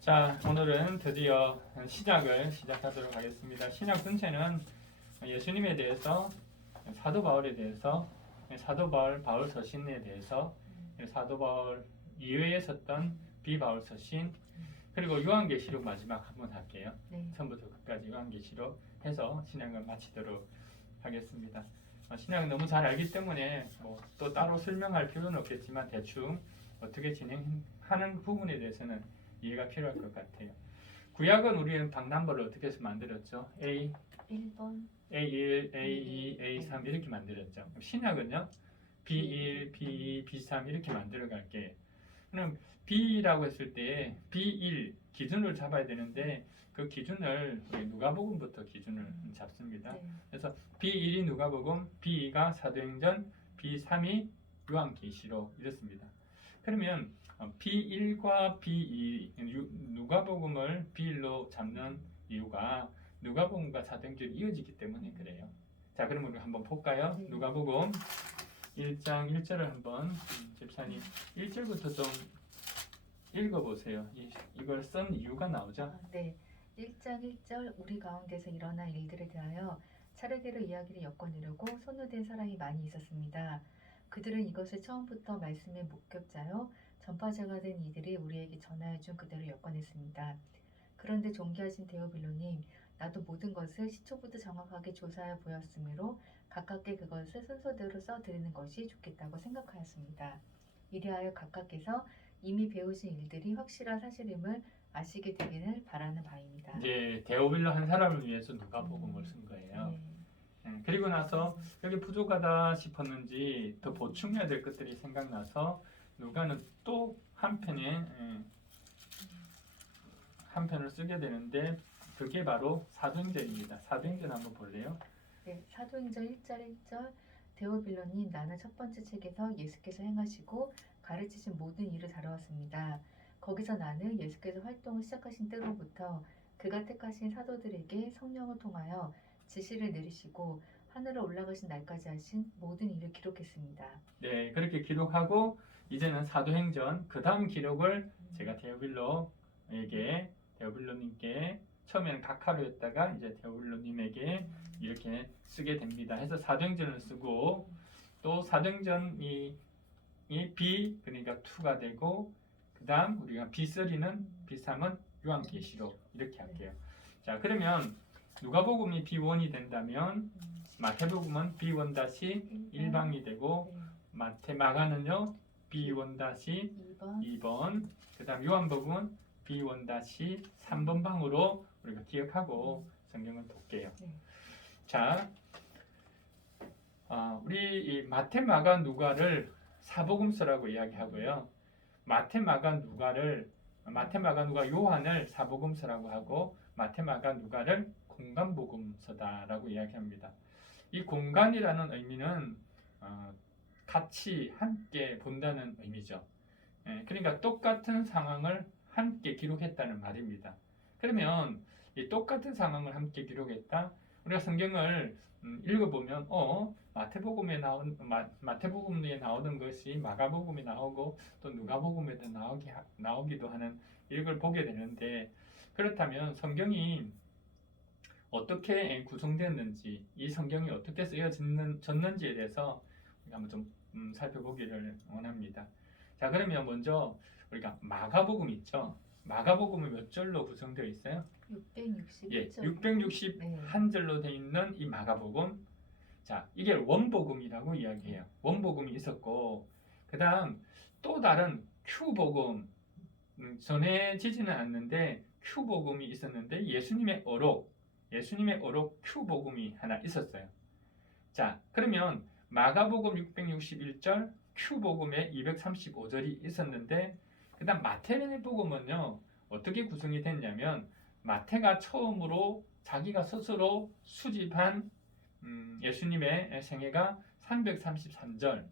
자, 오늘은 드디어 시작을 시작하도록 하겠습니다. 신약 전체는 예수님에 대해서, 사도 바울에 대해서, 사도 바울 서신에 대해서, 사도 바울 이외에 썼던 비바울 서신, 그리고 요한계시록 마지막 한번 할게요. 네. 처음부터 끝까지 요한계시록 해서 신약을 마치도록 하겠습니다. 신약은 너무 잘 알기 때문에 또 따로 설명할 필요는 없겠지만 대충 어떻게 진행하는 부분에 대해서는 이해가 필요할 것 같아요. 구약은 우리는 방남벌을 어떻게 해서 만들었죠? A, 1번, A1, A2, A3 이렇게 만들었죠. 신약은요? B1, B2, B3 이렇게 만들어 갈게요. 그럼 B라고 했을 때 B1 기준을 잡아야 되는데 그 기준을 누가복음부터 기준을 잡습니다. 네. 그래서 B1이 누가복음, B2가 사도행전, B3이 요한계시록 이렇습니다. 그러면 B1과 B2 누가복음을 B1로 잡는 이유가 누가복음과 사도행전이 이어지기 때문에 그래요. 자, 그럼 우리 한번 볼까요? 네. 누가복음 1장 1절을 한번 집사님 1절부터 좀 읽어보세요. 이걸 쓴 이유가 나오죠? 네. 1장 1절 우리 가운데서 일어난 일들에 대하여 차례대로 이야기를 엮어내려고 손으된 사람이 많이 있었습니다. 그들은 이것을 처음부터 말씀의 목격자요 전파자가 된 이들이 우리에게 전하여 준 그대로 엮어냈습니다. 그런데 존귀하신 데오빌로님, 나도 모든 것을 시초부터 정확하게 조사하여 보였으므로 가깝게 그것을 순서대로 써드리는 것이 좋겠다고 생각하였습니다. 이리하여 각각께서 이미 배우신 일들이 확실한 사실임을 아시게 되기를 바라는 바입니다. 이제 데오빌로 한 사람을 위해서 누가복음을 쓴 거예요. 그리고 나서 여기 부족하다 싶었는지 더 보충해야 될 것들이 생각나서 누가는 또 한 편을 쓰게 되는데 그게 바로 사도행전입니다. 사도행전 한번 볼래요? 네, 사도행전 1절 1절 데오빌로님, 나는 첫 번째 책에서 예수께서 행하시고 가르치신 모든 일을 다루었습니다. 거기서 나는 예수께서 활동을 시작하신 때로부터 그가 택하신 사도들에게 성령을 통하여 지시를 내리시고 하늘에 올라가신 날까지 하신 모든 일을 기록했습니다. 네, 그렇게 기록하고 이제는 사도행전 그 다음 기록을 제가 데오빌로님께 처음에는 각하로였다가 이제 데오빌로님에게 이렇게 쓰게 됩니다. 해서 사도행전을 쓰고 또 사도행전이 B 그러니까 2가 되고 그 다음 우리가 B3는 B3은 요한계시록 이렇게 할게요. 자, 그러면 누가복음이 B1이 된다면 마태복음은 B1-1방이 되고 마가는요 B1-2번 그 다음 요한복음은 B1-3번 방으로 우리가 기억하고 성경을 볼게요. 자, 우리 이 마태, 마가, 누가를 사복음서라고 이야기하고요. 마태, 마가, 누가, 요한을 사복음서라고 하고 마태, 마가, 누가를 공간복음서다라고 이야기합니다. 이 공간이라는 의미는 같이 함께 본다는 의미죠. 그러니까 똑같은 상황을 함께 기록했다는 말입니다. 그러면 이 똑같은 상황을 함께 기록했다. 우리가 성경을 읽어보면 마태복음에 나오는 것이 마가복음에 나오고 또 누가복음에도 나오기도 하는 이걸 보게 되는데, 그렇다면 성경이 어떻게 구성되었는지, 이 성경이 어떻게 쓰여졌는지에 대해서 우리가 한번 좀 살펴보기를 원합니다. 자, 그러면 먼저 우리가 마가복음 있죠? 마가복음은 몇 절로 구성되어 있어요? 661절. 예, 661절로 되어 있는 이 마가복음. 자, 이게 원복음이라고 이야기해요. 원복음이 있었고, 그 다음 또 다른 Q복음, 전해지지는 않는데 Q복음이 있었는데 예수님의 어록 Q복음이 하나 있었어요. 자, 그러면 마가복음 661절, Q복음에 235절이 있었는데, 그 다음 마태복음은요 어떻게 구성이 됐냐면 마태가 처음으로 자기가 스스로 수집한 예수님의 생애가 333절,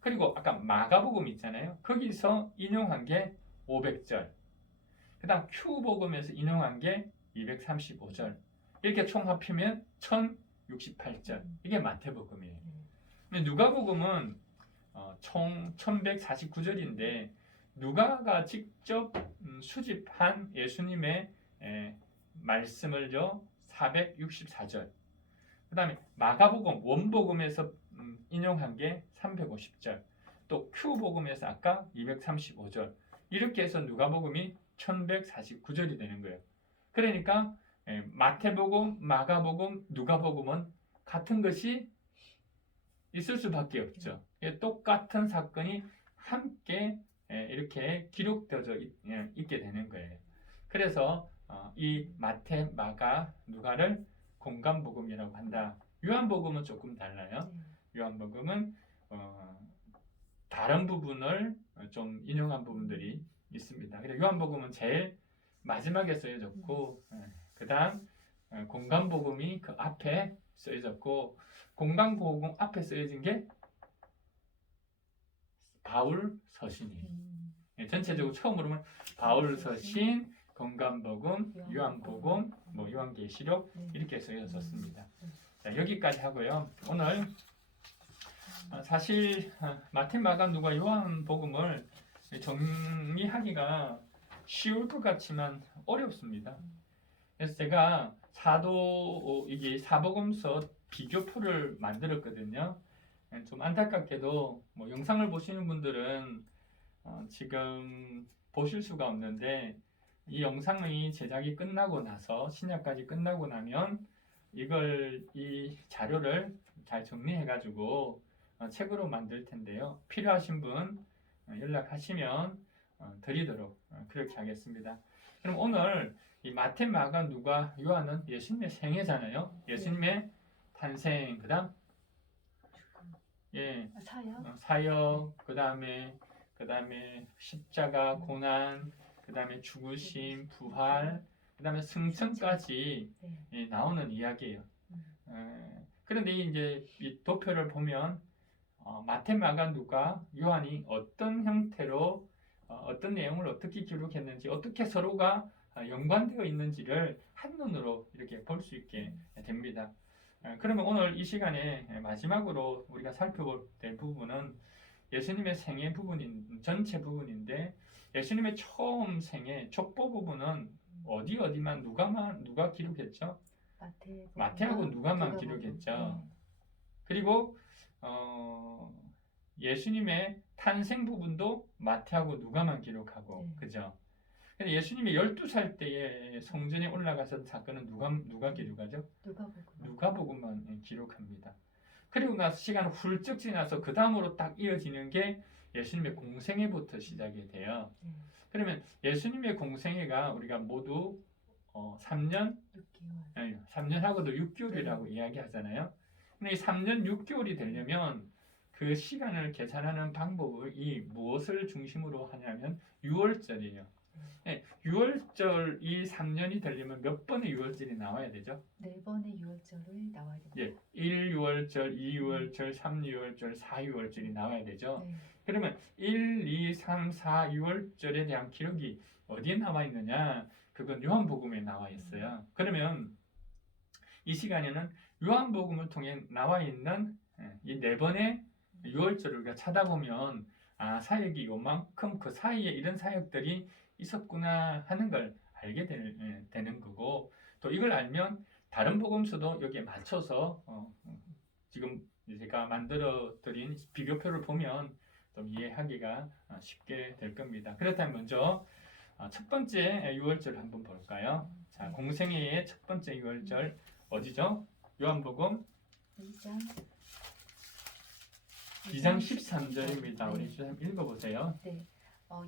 그리고 아까 마가복음 있잖아요. 거기서 인용한 게 500절, 그 다음 Q복음에서 인용한 게 235절, 이렇게 총 합치면 1068절. 이게 마태복음이에요. 누가복음은 총 1149절인데 누가가 직접 수집한 예수님의 말씀을요 464절. 그다음에 마가복음 원복음에서 인용한 게 350절. 또 Q복음에서 아까 235절. 이렇게 해서 누가복음이 1149절이 되는 거예요. 그러니까 마태복음, 마가복음, 누가복음은 같은 것이 있을 수밖에 없죠. 똑같은 사건이 함께 이렇게 기록되어져 있게 되는 거예요. 그래서 이 마태, 마가, 누가를 공간복음이라고 한다. 요한복음은 조금 달라요. 요한복음은 다른 부분을 좀 인용한 부분들이 있습니다. 그래서 요한복음은 제일 마지막에 쓰여졌고, 그 다음 공간복음이 그 앞에 쓰여졌고, 공간복음 앞에 쓰여진 게 바울 서신이에요. 전체적으로 처음으로는 바울 서신, 공간복음, 요한복음, 뭐 요한계시록 이렇게 쓰여졌습니다. 자, 여기까지 하고요. 오늘 사실 마태, 마가, 누가, 요한복음을 정리하기가 쉬울 것 같지만 어렵습니다. 그래서 제가 이게 사복음서 비교표를 만들었거든요. 좀 안타깝게도 뭐 영상을 보시는 분들은 지금 보실 수가 없는데, 이 영상의 제작이 끝나고 나서 신약까지 끝나고 나면 이 자료를 잘 정리해 가지고 책으로 만들 텐데요. 필요하신 분 연락하시면 드리도록 그렇게 하겠습니다. 그럼 오늘 이 마태, 마가, 누가, 요한은 예수님의 생애잖아요. 예수님의 탄생, 그다음 사역, 그다음에 십자가, 고난, 그다음에 죽으심, 부활, 그다음에 승천까지 나오는 이야기예요. 그런데 이제 이 도표를 보면 마태, 마가, 누가, 요한이 어떤 형태로 어떤 내용을 어떻게 기록했는지, 어떻게 서로가 연관되어 있는지를 한눈으로 이렇게 볼 수 있게 됩니다. 그러면 오늘 이 시간에 마지막으로 우리가 살펴볼 부분은 예수님의 생애 전체 부분인데, 예수님의 처음 생애 족보 부분은 어디만 누가 기록했죠? 마태하고 누가만 기록했죠. 그리고 예수님의 탄생 부분도 마태하고 누가만 기록하고, 그죠? 근데 예수님이 12살 때에 성전에 올라가서 사건은 누가 기록하죠? 누가복음만 기록합니다. 그리고 나서 시간 훌쩍 지나서 그 다음으로 딱 이어지는 게 예수님의 공생애부터 시작이 돼요. 그러면 예수님의 공생애가 우리가 모두 3년 3년하고도 6개월이라고 이야기하잖아요. 근데 이 3년 6개월이 되려면 그 시간을 계산하는 방법이 무엇을 중심으로 하냐면 6월절이에요. 6월절 이 3년이 되려면 몇 번의 6월절이 나와야 되죠? 4번의 6월절을 나와야 됩니다. 1, 6월절, 2, 6월절, 3, 6월절, 4, 6월절이 나와야 되죠. 그러면 1, 2, 3, 4, 6월절에 대한 기록이 어디에 나와 있느냐? 그건 요한복음에 나와 있어요. 그러면 이 시간에는 요한복음을 통해 나와 있는 이 4번의 6월절을 우리가 찾아보면 사역이 요만큼 그 사이에 이런 사역들이 있었구나 하는 걸 알게 되는 거고, 또 이걸 알면 다른 복음서도 여기에 맞춰서 지금 제가 만들어 드린 비교표를 보면 좀 이해하기가 쉽게 될 겁니다. 그렇다면 먼저 첫 번째 6월절을 한번 볼까요? 자, 공생애의 첫 번째 6월절 어디죠? 요한복음 2장 13절입니다. 우리 좀 읽어보세요.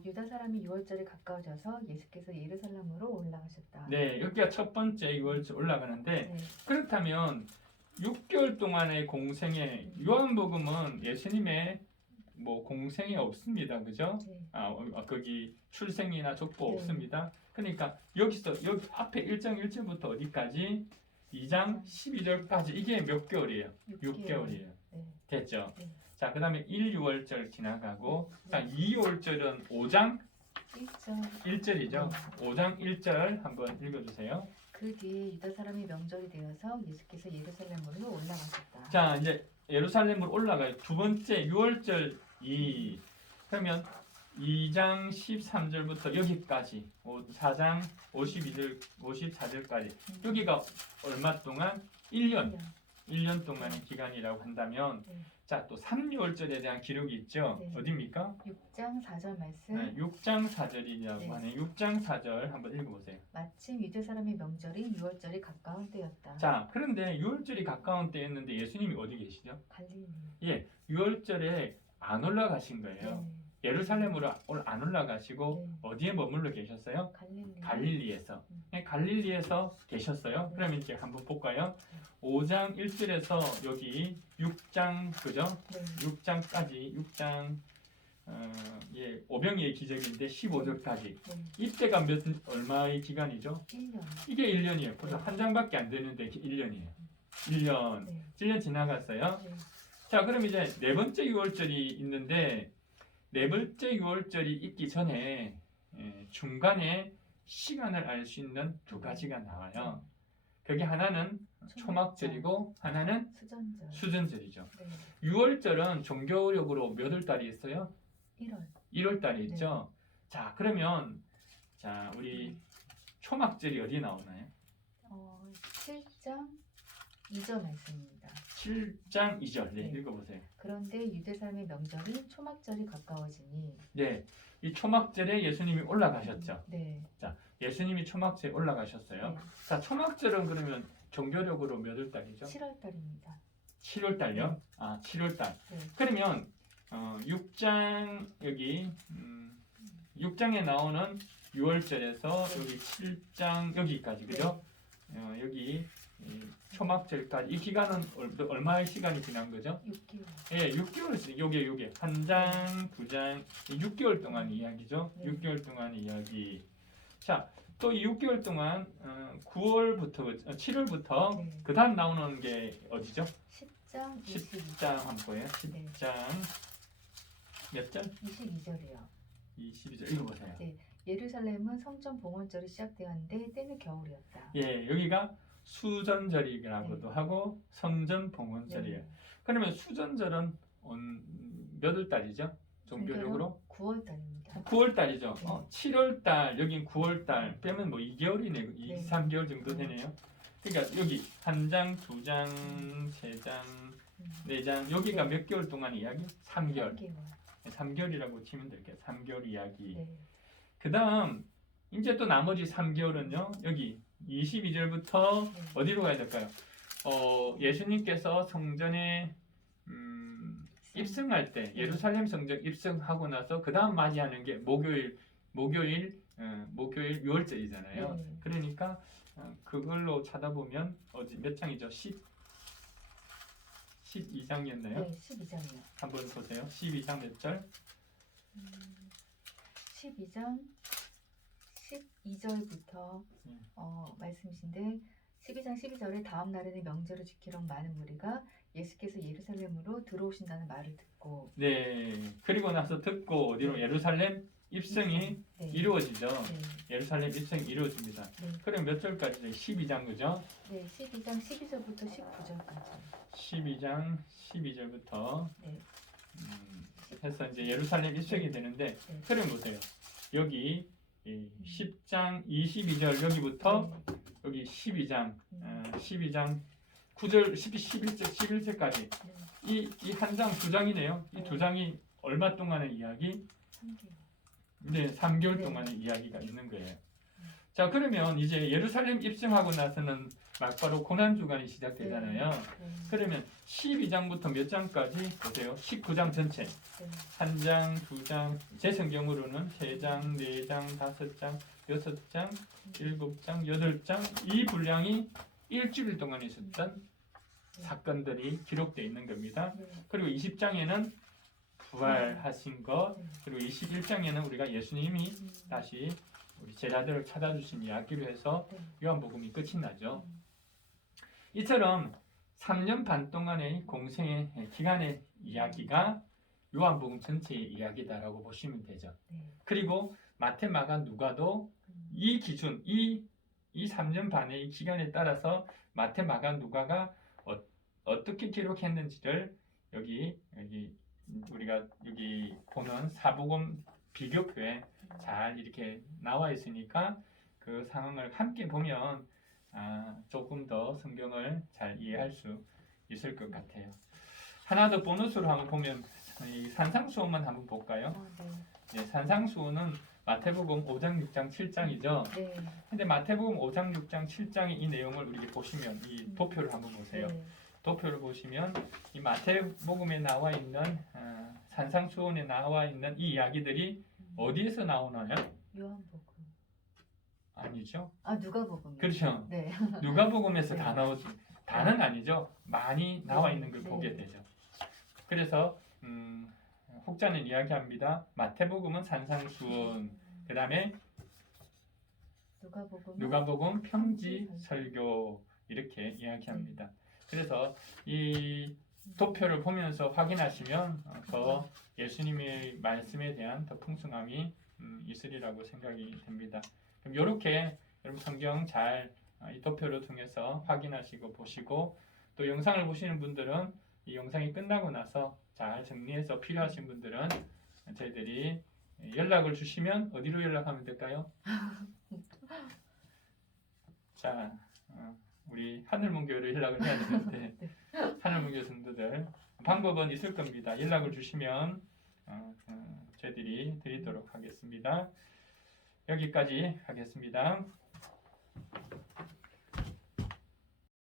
유다 사람이 6월절에 가까워져서 예수께서 예루살렘으로 올라가셨다. 네, 여기가 첫 번째 6월절 올라가는데, 그렇다면 6개월 동안의 공생애, 요한복음은 예수님의 뭐 공생애 없습니다, 그죠? 거기 출생이나 족보 없습니다. 그러니까 여기 앞에 1장 1절부터 어디까지? 2장 12절까지 이게 몇 개월이에요? 6개월이에요. 됐죠? 자, 그 다음에 1, 6월절 지나가고, 자, 2, 6월절은 5장 1절이죠. 5장 1절 한번 읽어주세요. 그 뒤에 유다 사람이 명절이 되어서 예수께서 예루살렘으로 올라가셨다. 자, 이제 예루살렘으로 올라가요. 두 번째 6월절 그러면 2장 13절부터 여기까지 4장 54절까지 여기가 얼마 동안? 1년 동안의 기간이라고 한다면 네. 자, 또 3개월절에 대한 기록이 있죠. 네. 어디입니까? 6장 4절 말씀. 네, 6장 4절이라고 네. 하네. 6장 4절 한번 읽어보세요. 마침 유대 사람의 명절인 6월절이 가까운 때였다. 자, 그런데 6월절이 가까운 때였는데 예수님이 어디 계시죠? 갈릴리. 예, 6월절에 안 올라가신 거예요. 예루살렘으로 안 올라가시고 네. 어디에 머물러 계셨어요? 갈릴리. 갈릴리에서. 음. 네, 갈릴리에서 계셨어요. 네. 그러면 이제 한번 볼까요? 5장 1절에서 여기 6장 그죠? 네. 6장까지 6장 예, 오병이의 기적인데 15절까지 네. 이때가 얼마의 기간이죠? 1년. 이게 1년이에요. 벌써 네. 한 장밖에 안 되는데 1년이에요. 1년. 네. 1년 지나갔어요. 네. 자, 그럼 이제 네 번째 6월절이 있는데 네 번째 6월절이 있기 전에 중간에 시간을 알 수 있는 두 가지가 나와요. 그게 하나는 초막절이고 하나는 수전절. 수전절이죠. 네. 6월절은 종교력으로 몇 월달이 있어요? 1월. 1월달이 있죠. 자, 그러면 자, 우리 초막절이 어디 나오나요? 7장 2절 말씀입니다. 7장 2절. 네, 네. 읽어보세요. 그런데 유대 사람의 명절인 초막절이 가까워지니. 네, 이 초막절에 예수님이 올라가셨죠. 네. 예수님이 초막절에 올라가셨어요. 네. 자, 초막절은 그러면 종교력으로 몇 월달이죠? 7월 달입니다. 7월달요? 아, 7월달. 네. 그러면 6장 여기 6장에 나오는 6월절에서 여기 7장 여기까지 그죠? 여기 이 초막절까지 이 기간은 얼마의 시간이 지난 거죠? 6개월. 예, 6개월씩 요게 한 장, 두 장, 6개월 동안 이야기죠. 네. 6개월 동안 이야기. 자, 또 이 6개월 동안 9월부터 7월부터 네. 그다음 나오는 게 어디죠? 10장 10장 한번 보여요. 네. 10장 몇 절? 22절이요. 22절 읽어보세요. 네. 예루살렘은 성전 봉헌절이 시작되었는데 때는 겨울이었다. 예, 여기가 수전절이라고도 네. 하고 성전 봉헌절이에요. 그러면 수전절은 몇 월달이죠? 종교적으로? 9월 달입니다. 9월 달이죠. 네. 7월 달, 여긴 9월 달. 빼면 뭐 2개월이네. 2, 네. 3개월 정도 되네요. 그러니까 여기 한 장, 두 장, 세 장, 네 장. 여기가 네. 몇 개월 동안 이야기? 3개월. 3개월. 3개월이라고 치면 될게요. 3개월 이야기. 네. 그다음 이제 또 나머지 3개월은요. 여기 22절부터 네. 어디로 가야 될까요? 예수님께서 성전에 입성할 때 예루살렘 성전 입성하고 나서 그 다음 맞이하는 게 목요일 6월절이잖아요. 네. 그러니까 그걸로 찾아보면 몇 장이죠? 12장이었나요? 네, 12장이요. 한번 보세요. 12장 몇 절? 12장 12절부터 말씀이신데 12장 12절에 다음 날에는 명절을 지키러 많은 무리가 예수께서 예루살렘으로 들어오신다는 말을 듣고 네. 그리고 나서 듣고 어디로 네. 예루살렘 입성이 네. 이루어지죠. 네. 예루살렘 입성이 이루어집니다. 네. 그럼 몇 절까지? 12장 그죠? 네, 12장 12절부터 19절까지. 12장 12절부터 네. 해서 이제 예루살렘 입성이 되는데 네. 그럼 보세요. 여기 10장 22절 여기부터 네. 여기 12장 12장 9절 11절까지 네. 이 한 장 두 장이네요. 이 두 장이 얼마 동안의 이야기? 3개월. 네, 3개월 네. 동안의 이야기가 있는 거예요. 자, 그러면 이제 예루살렘 입성하고 나서는 막바로 고난주간이 시작되잖아요. 네. 그러면 12장부터 몇 장까지 보세요. 19장 전체. 네. 한 장, 두 장, 제 성경으로는 세 장, 네 장, 다섯 장, 여섯 장, 일곱 장, 여덟 장. 이 분량이 일주일 동안 있었던 사건들이 기록되어 있는 겁니다. 네. 그리고 20장에는 부활하신 것, 네. 그리고 21장에는 우리가 예수님이 다시 우리 제자들을 찾아주신 이야기로 해서 네. 요한복음이 끝이 나죠. 이처럼 3년 반 동안의 공생의 기간의 이야기가 요한복음 전체의 이야기다라고 보시면 되죠. 네. 그리고 마태, 마가, 누가도 이 기준, 이 3년 반의 기간에 따라서 마태, 마가, 누가가 어떻게 기록했는지를 여기 우리가 여기 보는 사복음 비교표에 잘 이렇게 나와 있으니까 그 상황을 함께 보면 조금 더 성경을 잘 이해할 수 있을 것 같아요. 하나 더 보너스로 한번 보면 이 산상수훈만 한번 볼까요? 네. 산상수훈은 마태복음 5장, 6장, 7장이죠. 네. 근데 마태복음 5장, 6장, 7장의 이 내용을 우리 보시면 이 도표를 한번 보세요. 네. 도표를 보시면 이 마태복음에 나와 있는 산상수훈에 나와 있는 이 이야기들이 어디에서 나오나요? 요한복음. 아니죠. 누가복음. 그렇죠. 네. 누가복음에서 네. 다 나오지. 다는 아니죠. 많이 나와 있는 걸 네. 보게 되죠. 그래서 혹자는 이야기합니다. 마태복음은 산상수훈, 그 다음에 누가복음 평지 설교 이렇게 이야기합니다. 그래서 이 도표를 보면서 확인하시면 더 예수님의 말씀에 대한 더 풍성함이 있으리라고 생각이 됩니다. 그럼 이렇게 여러분 성경 잘 이 도표를 통해서 확인하시고 보시고 또 영상을 보시는 분들은 이 영상이 끝나고 나서 잘 정리해서 필요하신 분들은 저희들이 연락을 주시면 어디로 연락하면 될까요? 자, 우리 하늘문교로 연락을 해야 되는데 하늘문교 성도들 방법은 있을 겁니다. 연락을 주시면 저희들이 드리도록 하겠습니다. 여기까지 하겠습니다.